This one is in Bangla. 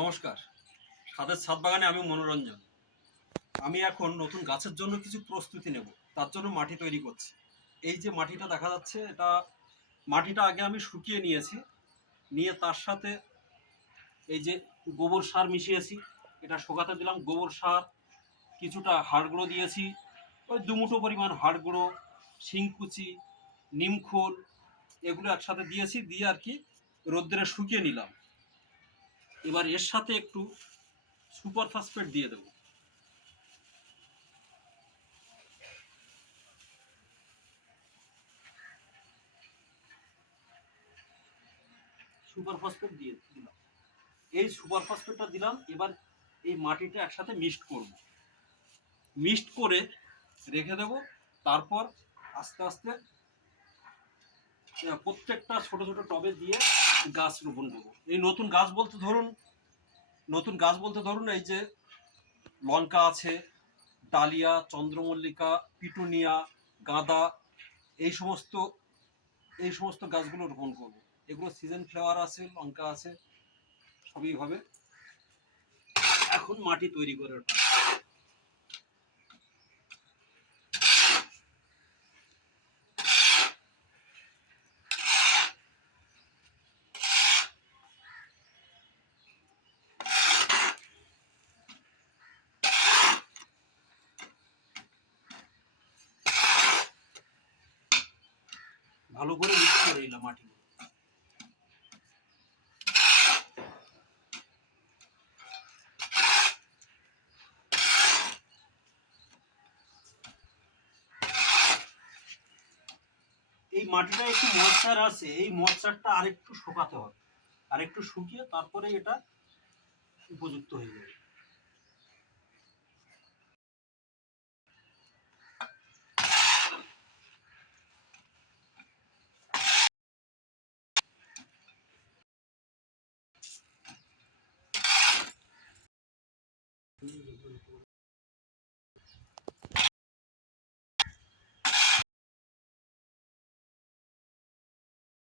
নমস্কার। সাদের ছাদ বাগানে আমি মনোরঞ্জন। আমি এখন নতুন গাছের জন্য কিছু প্রস্তুতি নেব। তার জন্য মাটি তৈরি করছি। এই যে মাটিটা দেখা যাচ্ছে, এটা মাটিটা আগে আমি শুকিয়ে নিয়েছি। নিয়ে তার সাথে এই যে গোবর সার মিশিয়েছি। এটা শোকাতে দিলাম, গোবর সার, কিছুটা হাড় গুঁড়ো দিয়েছি। ওই দুমুঠো পরিমাণ হাড় গুঁড়ো, শিংকুচি, নিমখোল, এগুলো একসাথে দিয়েছি। দিয়ে আর কি রোদ্দুরে শুকিয়ে নিলাম। এবার এর সাথে একটু সুপার ফসফেট দিয়ে দেবো। সুপার ফসফেট দিয়ে দিলাম। এই সুপার ফসফেটটা দিলাম, এবার এই মাটিটা একসাথে মিক্সড করব। মিক্সড করে রেখে দেব, তারপর আস্তে আস্তে প্রত্যেকটা ছোট ছোট টবে দিয়ে গাছ রোপণ করব। এই নতুন গাছ বলতে ধরুন, নতুন গাছ বলতে ধরুন এই যে লঙ্কা আছে, ডালিয়া, চন্দ্রমল্লিকা, পিটুনিয়া, গাঁদা, এই সমস্ত এই সমস্ত গাছগুলো রোপণ করব। এগুলো সিজন ফ্লাওয়ার আছে, লঙ্কা আছে, সবই হবে। এখন মাটি তৈরি করে ওঠা। ভালো করে মিক্স করে নিলাম মাটিগুলো। এই মাটিটা একটু ময়শ্চার আছে, এই ময়শ্চারটা আরেকটু শুকাতে হবে। আরেকটু শুকিয়ে তারপরে এটা উপযুক্ত হয়ে যাবে।